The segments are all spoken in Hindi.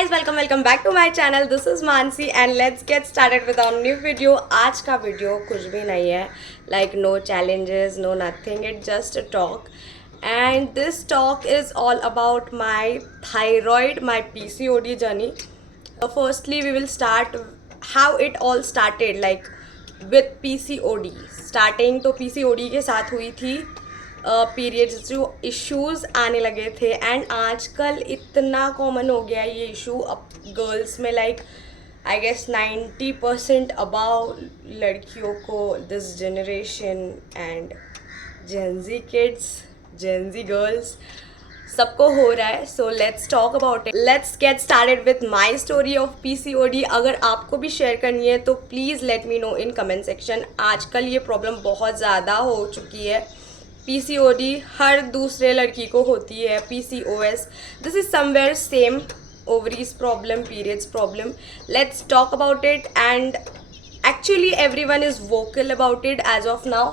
guys, welcome back to my channel. This is Mansi and let's get started with our new video. आज का वीडियो कुछ भी नहीं है, like no challenges, no nothing. It's just a talk, and this talk is all about my thyroid, my PCOD journey. Firstly, we will start how it all started, like with PCOD. Starting तो PCOD के साथ हुई थी. पीरियड्स जो इश्यूज़ आने लगे थे एंड आजकल इतना कॉमन हो गया ये इशू अब गर्ल्स में, लाइक आई गेस 90% अबाउ लड़कियों को this generation and Gen Z kids, Gen Z girls सबको हो रहा है. So let's talk about it. Let's get started with my story of PCOD. अगर आपको भी शेयर करनी है तो please let me know in comment section. आजकल ये प्रॉब्लम बहुत ज़्यादा हो चुकी है. PCOD हर दूसरे लड़की को होती है. PCOS, this is somewhere same. Ovaries problem, periods problem. Let's talk about it and actually everyone is vocal about it as of now,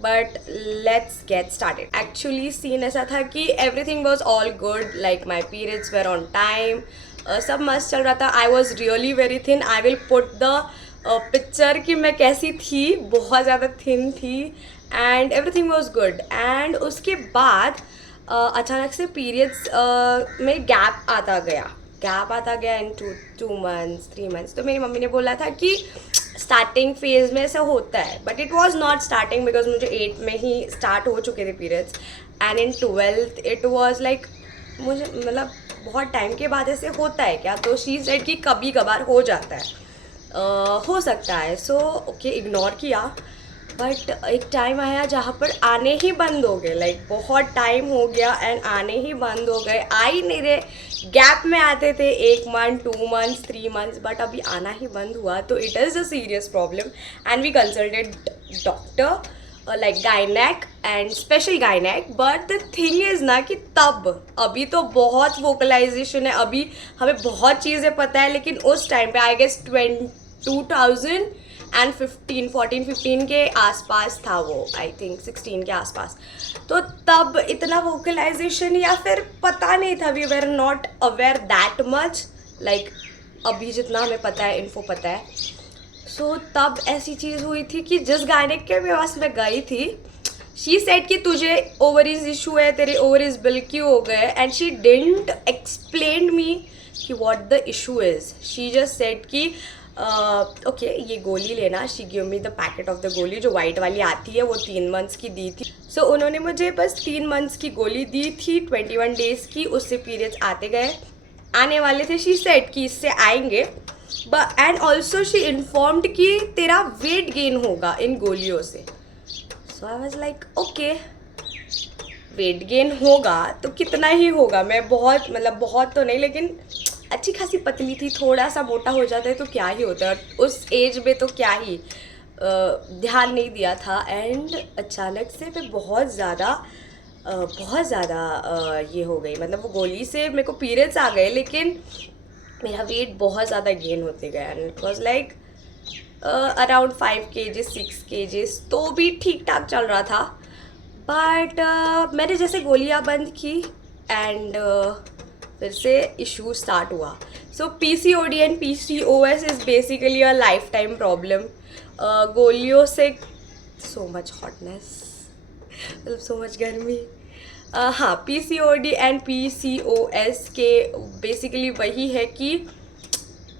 but let's get started. Actually scene ऐसा था कि everything was all good, like my periods were on time, सब मस्त चल रहा था. I was really very thin. I will put the picture कि मैं कैसी थी. बहुत ज़्यादा थिन थी and everything was good. And उसके बाद अचानक से पीरियड्स में गैप आता गया इन टू मंथ्स 3 मंथ्स. तो मेरी मम्मी ने बोला था कि स्टार्टिंग फेज में ऐसा होता है, but it was not starting because मुझे 8 में ही स्टार्ट हो चुके थे periods and in 12th it was like मुझे मतलब बहुत टाइम के बाद ऐसे होता है क्या. तो शी सेड कि कभी कभार हो जाता है, हो सकता है. सो ओके, इग्नोर किया. बट एक टाइम आया जहाँ पर आने ही बंद हो गए. लाइक बहुत टाइम हो गया एंड आने ही बंद हो गए. आई नहीं रहे, गैप में आते थे 1 मंथ 2 मंथ्स 3 मंथ्स, बट अभी आना ही बंद हुआ. तो it is a serious problem and we consulted doctor like gynaec and special gynaec. But the thing is ना कि तब अभी तो बहुत वोकलाइजेशन है, अभी हमें बहुत चीज़ें पता है, लेकिन उस टाइम पे आई गेस 2015 के आसपास था वो, आई थिंक 16 के आसपास. तो तब इतना वोकलाइजेशन या फिर पता नहीं था. We were not aware that much, like अभी जितना हमें पता है, इन्फो पता है. सो तब ऐसी चीज़ हुई थी कि जिस गायनेक के पास मैं गई थी, शी सेड कि तुझे ओवरीज इशू है, तेरे ओवरीज बिल्की हो गए. And she didn't explain me कि what the issue is. She just said कि ओके ये गोली लेना. She give me the packet of the गोली जो वाइट वाली आती है, वो 3 मंथ्स की दी थी. सो उन्होंने मुझे बस 3 मंथ्स की गोली दी थी, 21 डेज़ की. उससे पीरियड्स आते गए, आने वाले थे. शी सेड कि इससे आएंगे. एंड ऑल्सो शी इन्फॉर्म्ड कि तेरा वेट गेन होगा इन गोलियों से. So I was like okay, wait gain होगा तो कितना ही होगा. मैं बहुत तो नहीं, लेकिन अच्छी खासी पतली थी. थोड़ा सा मोटा हो जाता है तो क्या ही होता है, उस एज में तो क्या ही ध्यान नहीं दिया था. एंड अचानक से मैं बहुत ज़्यादा ये हो गई. मतलब वो गोली से मेरे को पीरियड्स आ गए, लेकिन मेरा वेट बहुत ज़्यादा गेन होते गया. And it was like around 5 kg 6 kg. तो भी ठीक ठाक चल रहा था. बट मैंने जैसे गोलियाँ बंद की एंड फिर से इशू स्टार्ट हुआ. सो PCOD and PCOS is basically a life time problem. गोलियों से सो मच हॉटनेस, मतलब सो मच गर्मी. हाँ, PCOD एंड PCOS के बेसिकली वही है कि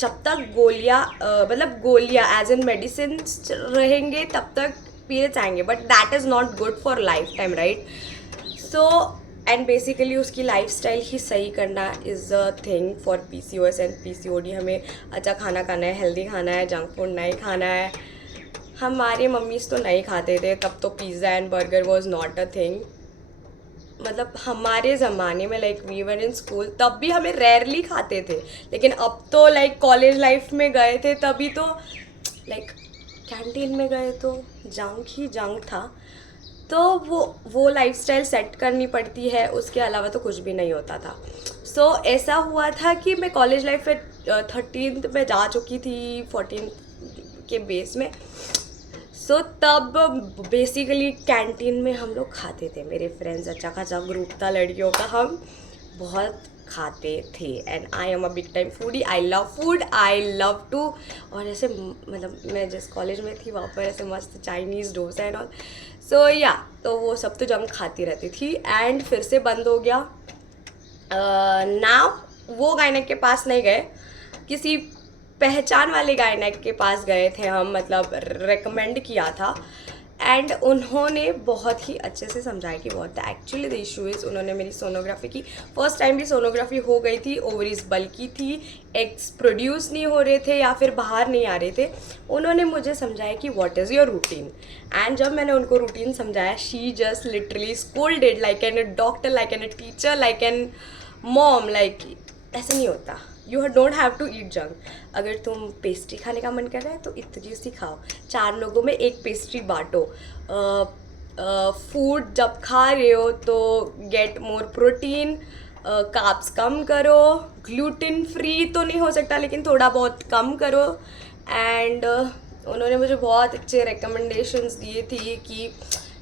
जब तक गोलियाँ एज एन मेडिसिन रहेंगे तब तक पीरियड्स आएंगे, but that is not good for life time, right. So and basically उसकी लाइफस्टाइल ही सही करना is a thing for PCOS and PCOD. हमें अच्छा खाना खाना है, हेल्दी खाना है, जंक फूड नहीं खाना है. हमारे मम्मीज़ तो नहीं खाते थे तब तो. Pizza and burger was not a thing. मतलब हमारे ज़माने में, like we were in school, तब भी हमें रेयरली खाते थे. लेकिन अब तो लाइक कॉलेज लाइफ में गए थे तभी तो लाइक कैंटीन में गए तो जंक ही जंक था. तो वो लाइफस्टाइल सेट करनी पड़ती है, उसके अलावा तो कुछ भी नहीं होता था. सो ऐसा हुआ था कि मैं कॉलेज लाइफ में 13th में जा चुकी थी, 14th के बेस में. सो तब बेसिकली कैंटीन में हम लोग खाते थे. मेरे फ्रेंड्स, अच्छा खासा ग्रुप था लड़कियों का, हम बहुत खाते थे। And I am a big time foodie, I love food, I love too. और ऐसे मतलब मैं जिस कॉलेज में थी वहाँ पर ऐसे मस्त चाइनीज़ डोसा एंड ऑल, सो या तो वो सब तो जब खाती रहती थी। एंड फिर से बंद हो गया। नाउ वो गायनेक के पास नहीं गए, किसी पहचान वाले गायनेक के पास गए थे हम, मतलब रेकमेंड किया था। एंड उन्होंने बहुत ही अच्छे से समझाया कि बहुत एक्चुअली द इशू इज़, उन्होंने मेरी सोनोग्राफी की, फर्स्ट टाइम भी सोनोग्राफी हो गई थी, ओवरीज बल्कि थी, एग्स प्रोड्यूस नहीं हो रहे थे या फिर बाहर नहीं आ रहे थे। उन्होंने मुझे समझाया कि what is your routine. And जब मैंने उनको रूटीन समझाया, she just literally scolded like an doctor, like an teacher, like an mom, like ऐसे नहीं होता, you don't have to eat junk. अगर तुम पेस्ट्री खाने का मन कर रहा है तो इतनी सी खाओ, 4 लोगों में एक पेस्ट्री बांटो। फूड जब खा रहे हो तो गेट मोर प्रोटीन, कार्ब्स कम करो, ग्लूटेन फ्री तो नहीं हो सकता लेकिन थोड़ा बहुत कम करो। एंड उन्होंने मुझे बहुत अच्छे रिकमेंडेशंस दिए थी कि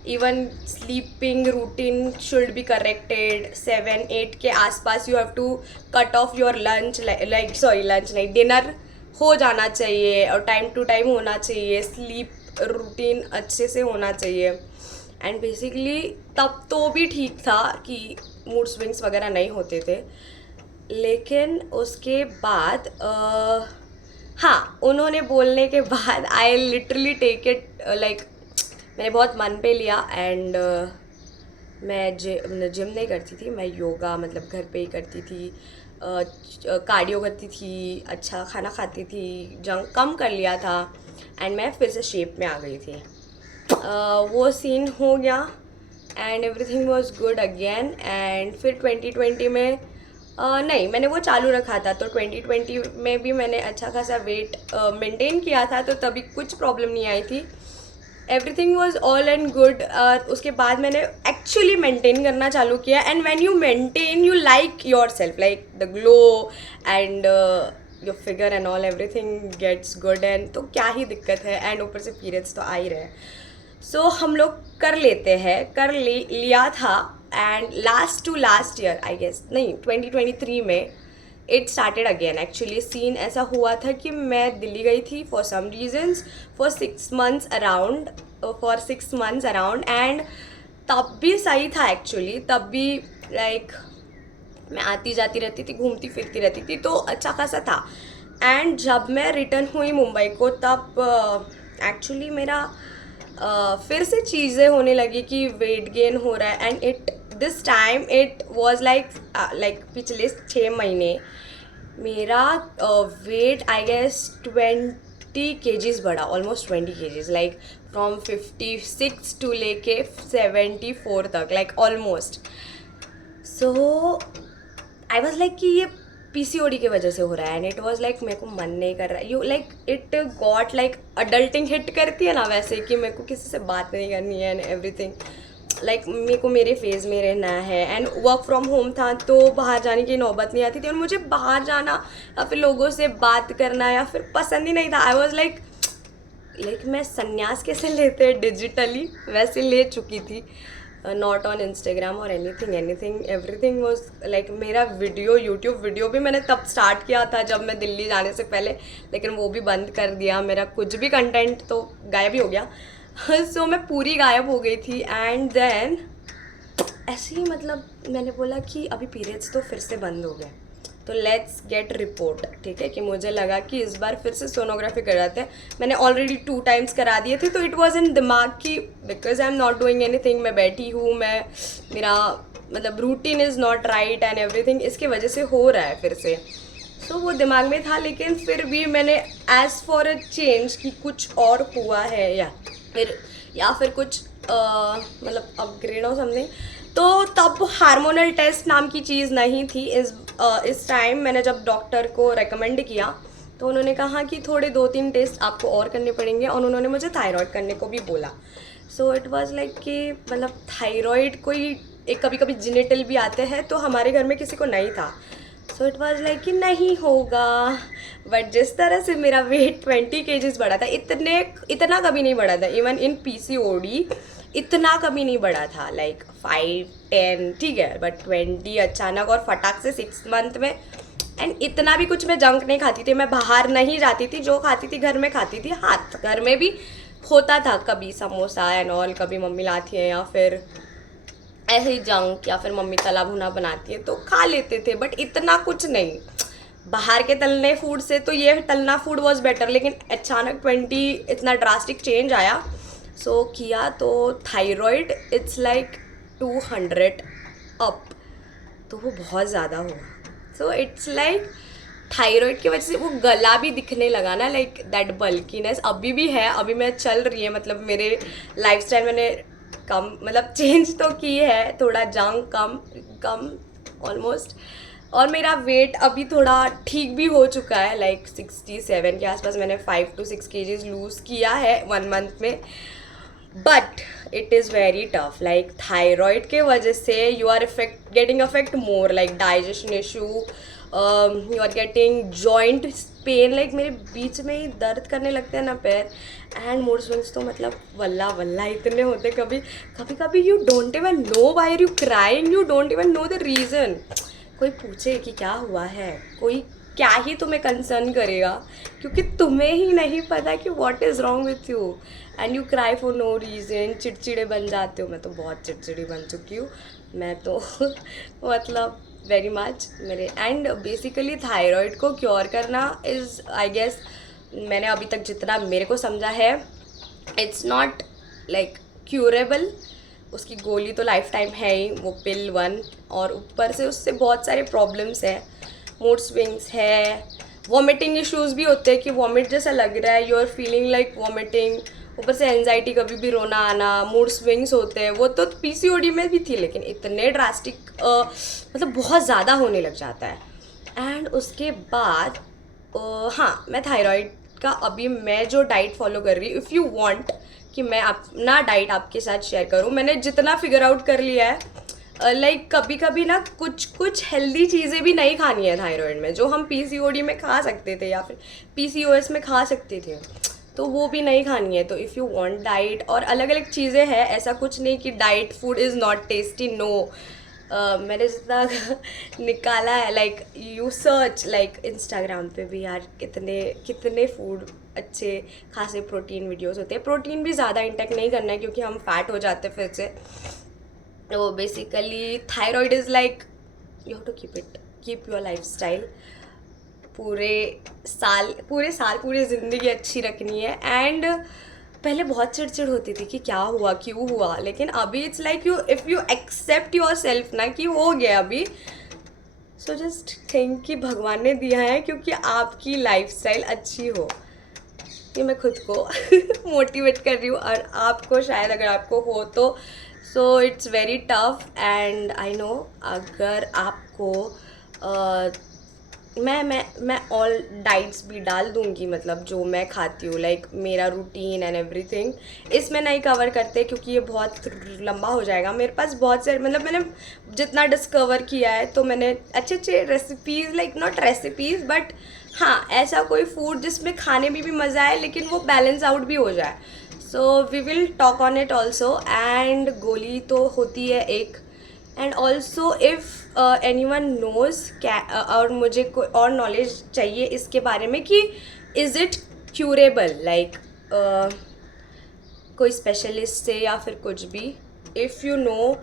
even sleeping routine should be corrected, 7-8 के आसपास you have to cut off your lunch, like sorry lunch नहीं, डिनर हो जाना चाहिए और टाइम टू टाइम होना चाहिए, स्लीप रूटीन अच्छे से होना चाहिए। एंड बेसिकली तब तो भी ठीक था कि मूड स्विंग्स वगैरह नहीं होते थे, लेकिन उसके बाद हाँ, उन्होंने बोलने के बाद I literally take it like मैंने बहुत मन पे लिया। एंड मैं जिम नहीं करती थी, मैं योगा मतलब घर पे ही करती थी, कार्डियो करती थी, अच्छा खाना खाती थी, जंक कम कर लिया था एंड मैं फिर से शेप में आ गई थी। वो सीन हो गया and everything was good again. And फिर 2020 में नहीं, मैंने वो चालू रखा था, तो 2020 में भी मैंने अच्छा खासा वेट मेंटेन किया था, तो तभी कुछ प्रॉब्लम नहीं आई थी, everything was all and good. उसके बाद मैंने एक्चुअली मेंटेन करना चालू किया। And when you maintain you like yourself, like the glow and your figure and all, everything gets good. And तो क्या ही दिक्कत है, एंड ऊपर से पीरियड्स तो आ ही रहे, सो हम लोग कर लेते हैं, लिया था। And last year I guess, नहीं 2023 में it started again. Actually scene ऐसा हुआ था कि मैं दिल्ली गई थी for some reasons for 6 months around and तब भी सही था एक्चुअली, तब भी लाइक मैं आती जाती रहती थी, घूमती फिरती रहती थी, तो अच्छा खासा था। एंड जब मैं रिटर्न हुई मुंबई को, तब एक्चुअली मेरा फिर से चीज़ें होने लगी कि वेट गेन हो रहा है। And this time it was like पिछले 6 महीने मेरा वेट आई गेस 20 kgs बढ़ा, almost 20 kgs, like from 56 to लेके 74 तक, like almost. So I was like कि ये PCOD की वजह से हो रहा है। एंड इट वॉज लाइक मेरे को मन नहीं कर रहा है, you like it got like adulting hit करती है ना, वैसे कि मेरे को किसी से बात नहीं करनी है एंड एवरीथिंग, लाइक मेरे को मेरे फेज़ में रहना है। एंड वर्क फ्रॉम होम था तो बाहर जाने की नौबत नहीं आती थी, और मुझे बाहर जाना या फिर लोगों से बात करना या फिर पसंद ही नहीं था। आई वॉज लाइक मैं संन्यास कैसे लेते हैं डिजिटली, वैसे ले चुकी थी, नॉट ऑन इंस्टाग्राम और एनीथिंग, एवरीथिंग वॉज लाइक मेरा यूट्यूब वीडियो भी मैंने तब स्टार्ट किया था जब मैं दिल्ली जाने से पहले, लेकिन वो भी बंद कर दिया, मेरा कुछ भी कंटेंट तो गायब ही हो गया। सो मैं पूरी गायब हो गई थी। एंड देन ऐसे ही मतलब मैंने बोला कि अभी पीरियड्स तो फिर से बंद हो गए, तो लेट्स गेट रिपोर्ट, ठीक है, कि मुझे लगा कि इस बार फिर से सोनोग्राफी कराते हैं। मैंने ऑलरेडी 2 times करा दिए थे, तो इट वॉज इन दिमाग कि because I am not doing anything, मैं बैठी हूँ, मेरा मतलब routine is not right and everything, इसकी वजह से हो रहा है फिर से। सो वो दिमाग में था, लेकिन फिर भी मैंने एज़ फॉर अ चेंज कि कुछ और हुआ है या फिर कुछ मतलब अपग्रेड हो समथिंग, तो तब हार्मोनल टेस्ट नाम की चीज़ नहीं थी। इस टाइम मैंने जब डॉक्टर को रेकमेंड किया तो उन्होंने कहा कि थोड़े 2-3 टेस्ट आपको और करने पड़ेंगे, और उन्होंने मुझे थायराइड करने को भी बोला। सो इट वाज लाइक कि मतलब थायराइड कोई एक कभी कभी जेनेटिक भी आते हैं, तो हमारे घर में किसी को नहीं था। सो इट वाज लाइक कि नहीं होगा। बट जिस तरह से मेरा वेट 20 kgs बढ़ा था, इतना कभी नहीं बढ़ा था, इवन इन PCOD इतना कभी नहीं बढ़ा था, लाइक 5-10 ठीक है, बट 20 अचानक और फटाक से 6 मंथ में। एंड इतना भी कुछ मैं जंक नहीं खाती थी, मैं बाहर नहीं जाती थी, जो खाती थी घर में खाती थी। हाँ, घर में भी होता था कभी समोसा एंड ऑल, कभी मम्मी लाती है या फिर ऐसे ही जंक, या फिर मम्मी तला भुना बनाती है तो खा लेते थे, बट इतना कुछ नहीं। बाहर के तलने फूड से तो ये तलना फूड वॉज बेटर, लेकिन अचानक 20 इतना ड्रास्टिक चेंज आया। सो किया तो थायराइड इट्स लाइक 200 अप, तो वो बहुत ज़्यादा हुआ। सो इट्स लाइक थायराइड की वजह से वो गला भी दिखने लगा ना, लाइक दैट बल्कीनेस अभी भी है, अभी मैं चल रही है। मतलब मेरे लाइफस्टाइल मैंने कम मतलब चेंज तो की है, थोड़ा जंक कम ऑलमोस्ट, और मेरा वेट अभी थोड़ा ठीक भी हो चुका है, लाइक 67 के आसपास मैंने 5 to 6 kgs लूज़ किया है 1 मंथ में। But it is very tough, like thyroid के वजह से you are getting affect more, like digestion issue, you are getting joint pain, like मेरे बीच में ही दर्द करने लगते हैं ना पैर, एंड मूड स्विंग्स तो मतलब वल्ला वल्ला इतने होते कभी you don't even know why are you crying, you don't even know the reason. कोई पूछे कि क्या हुआ है, कोई क्या ही तुम्हें कंसर्न करेगा, क्योंकि तुम्हें ही नहीं पता कि what is wrong with you, and you cry for no reason, चिड़चिड़े बन जाते हो। मैं तो बहुत चिड़चिड़ी बन चुकी हूँ, मैं तो मतलब वेरी मच मेरे। एंड बेसिकली थायराइड को क्योर करना इज़ आई गेस, मैंने अभी तक जितना मेरे को समझा है, इट्स नॉट लाइक क्यूरेबल। उसकी गोली तो लाइफ टाइम है ही, वो पिल 1, और ऊपर से उससे बहुत सारे प्रॉब्लम्स हैं, मूड स्विंग्स है, वॉमिटिंग इश्यूज़ भी होते हैं कि वॉमिट जैसा लग रहा है, you are feeling like vomiting, ऊपर से एंजाइटी, कभी भी रोना आना, मूड स्विंग्स होते हैं। वो तो पीसीओडी में भी थी, लेकिन इतने ड्रास्टिक मतलब बहुत ज़्यादा होने लग जाता है। एंड उसके बाद हाँ, मैं थायराइड का अभी मैं जो डाइट फॉलो कर रही हूँ, इफ़ यू वांट कि मैं अपना डाइट आपके साथ शेयर करूँ, मैंने जितना फिगर आउट कर लिया है, लाइक कभी कभी ना कुछ हेल्दी चीज़ें भी नहीं खानी है थायराइड में, जो हम पीसीओडी में खा सकते थे या फिर पीसीओएस में खा सकते थे, तो वो भी नहीं खानी है। तो इफ़ यू वांट डाइट, और अलग अलग चीज़ें हैं, ऐसा कुछ नहीं कि diet food is not tasty, no. मैंने जितना निकाला है, like you search, like Instagram पे भी यार कितने फूड अच्छे खासे प्रोटीन वीडियोस होते हैं। प्रोटीन भी ज़्यादा इंटेक नहीं करना है, क्योंकि हम फैट हो जाते हैं फिर से। तो basically thyroid is like you have to keep your lifestyle, पूरे साल पूरी ज़िंदगी अच्छी रखनी है। एंड पहले बहुत चिड़चिड़ होती थी कि क्या हुआ, क्यों हुआ, लेकिन अभी it's like you if you accept yourself ना कि हो गया अभी, सो जस्ट थिंक कि भगवान ने दिया है क्योंकि आपकी लाइफस्टाइल अच्छी हो। ये मैं खुद को मोटिवेट कर रही हूँ, और आपको शायद अगर आपको हो तो so it's very tough. And I know अगर आपको मैं ऑल डाइट्स भी डाल दूँगी, मतलब जो मैं खाती हूँ, लाइक मेरा रूटीन एंड एवरीथिंग, इसमें नहीं कवर करते क्योंकि ये बहुत लंबा हो जाएगा। मेरे पास बहुत सारे, मतलब मैंने जितना डिस्कवर किया है, तो मैंने अच्छे recipes, like not recipes but हाँ, ऐसा कोई फूड जिसमें खाने में भी मज़ा आए लेकिन वो बैलेंस आउट भी हो जाए। So we will talk on it also. And गोली तो होती है एक, and also if anyone knows और मुझे कोई और नॉलेज चाहिए इसके बारे में कि इज़ इट क्यूरेबल, लाइक कोई स्पेशलिस्ट से या फिर कुछ भी, if you know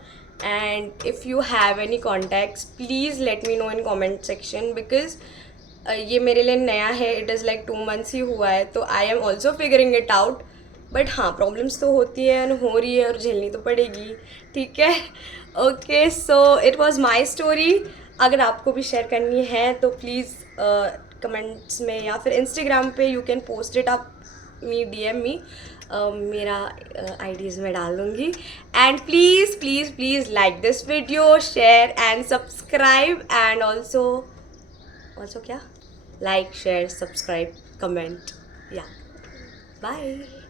and if you have any contacts, please let me know in comment section, because ये मेरे लिए नया है, इट इज़ लाइक 2 months ही हुआ है, तो I am also figuring it out. But हाँ, प्रॉब्लम्स तो होती है, हो रही है और झेलनी तो पड़ेगी, ठीक है। Okay, so it was my story. अगर आपको भी शेयर करनी है तो प्लीज़ कमेंट्स में या फिर इंस्टाग्राम पे you can post it up me, DM मी, मेरा IDs में डाल दूँगी। And please like this video, share and subscribe, and also क्या, लाइक, शेयर, सब्सक्राइब, कमेंट, या बाय।